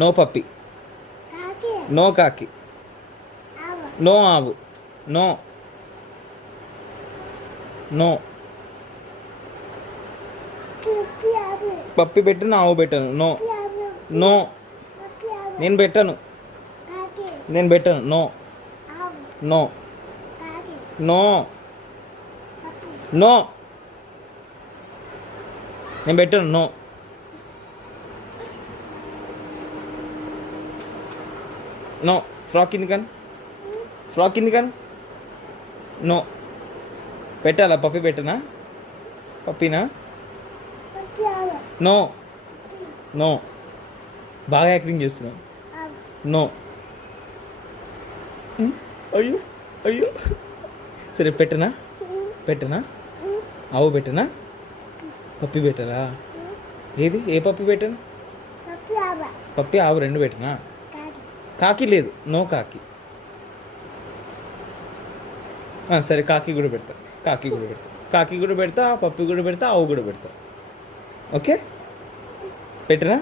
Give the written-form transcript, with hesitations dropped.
No పప్పి, no కాకి, no ఆవు, no no పప్పి పెట్టను, ఆవు పెట్టను, నో నో నేను పెట్టను, నేను పెట్టను, నో నో నో నో నేను పెట్టను, నో నో ఫ్రాక్ కింది కానీ, ఫ్రాక్ కింది కానీ, నో పెట్టాలా పప్పి పెట్టనా, పప్పినా, నో నో బాగా యాక్టింగ్ చేస్తున్నావు, నో అయ్యో అయ్యో సరే పెట్టనా, పెట్టనా, ఆవు పెట్టనా, పప్పి పెట్టరా, ఏది ఏ పప్పి పెట్టను, పప్పి ఆవు రెండు పెట్టనా, కాకి లేదు, నో కాకి, సరే కాకి కూడా పెడతా, కాకి కూడా పెడతా, కాకి కూడా పెడతా, పప్పి కూడా పెడతా, ఆవు కూడా పెడతా, ఓకే పెట్టనా.